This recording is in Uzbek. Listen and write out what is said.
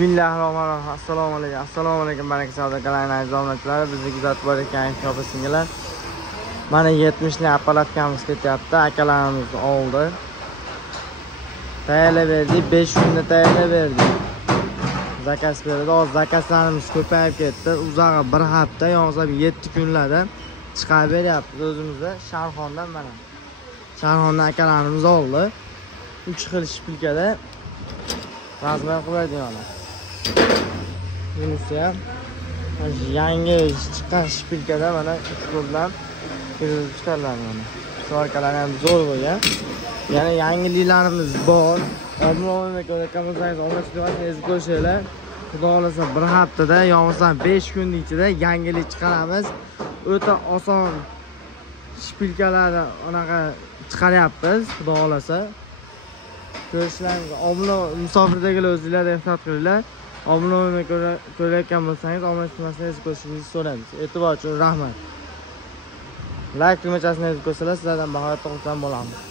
Bismillahirrahmanirrahim. Assalomu alaykum baraka savdo qilgan aziz obunachilar. Bizni kuzatib borayotgan kabi singillar. Mana 70 li aparatkamiz ketyapti. Akalarimiz oldi. Tayyorlab berdik. 5 kunda tayyorlab berdik. Zakaz berdi. Hozir zakazlarimiz ko'payib ketdi. Uzog'i 1 hafta, yo'qsa 7 kunlarda chiqarib beryapmiz o'zimizda. Sharxondan mana. Sharxondan akalarimiz oldi. 3 xil shpilkada razmer qiladi mana. Bunisi ham yangi chiqqan shpilkada mana 3 qo'ldan kirib chiqariladi mana. Shorkalar ham zo'r bo'lgan. Yana yangiliklarimiz bor. Obro'yimga ko'ra kamizangiz olmashingiz ko'rishinglar. Xudo xolasa 1 haftada yo'qsa 5 kun ichida yangilik chiqaramiz. O'ta oson shpilkalarni anaqa chiqaryapmiz, xudo xolasa. Ko'rishlaringiz, obuna musofirdagilar o'zingizlar ehtiyot qilinglar. Obuna ko'rayotgan bo'lsangiz, olmashingiz ko'rishingizni so'raymiz. E'tibor uchun rahmat. Like tugmachasini ko'rsangiz sizlardan bahorda xursand bo'lamiz.